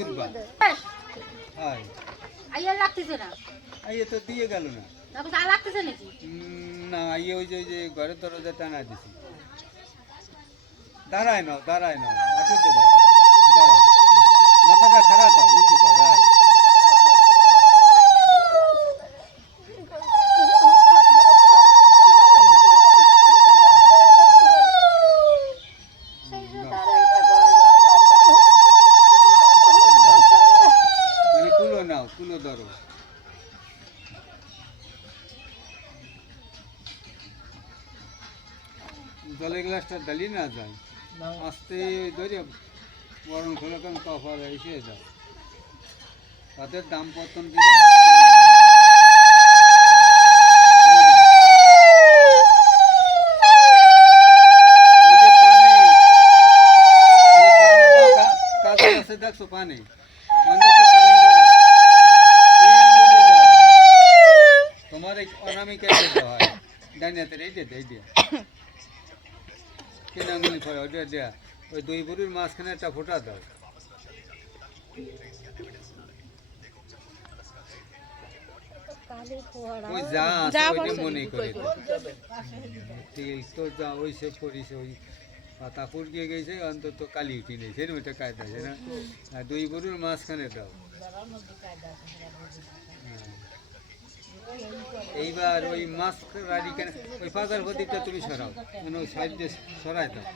দুর্বা high আইয়া লাগতেছে না আইয়ে তো দিয়ে গেল না তারপর আর লাগতেছে নাকি না আইয়ে ওই যে ঘরের দরজা টানা দিছি দাঁড়ায় নাও হাঁটুর তো দাঁড়াও মাথাটা খারাপ কর উঁচু কর রায় কুলো ধরো জলের গ্লাসটা ডালি না যায় আস্তে ধরে গরম খোলা কারণ কফার এসে যায় তাদের দাম পতন দিবে দেখছো পানি তোমার এই অনামিকা হয় ডাইনাতের এই দিয়ে কেনাগুলি করে ওটা দেয়া ওই দুই বুড়ির মাঝখানে একটা ফোঁটা দাও ওই যা আছে ওইটা মনে করে তেল তো যা ওই সব করিস ওই পাতা পুড়িয়ে গেছে অন্তত কালি উঠি নিয়েছে ওইটা কায়দা আছে না আর দুই বুড়ির মাঝখানে দাও এইবার ওই মাছ ওই পাতার প্রদীপটা তুমি সরাও মানে ওই সাইড দিয়ে সরাই দাও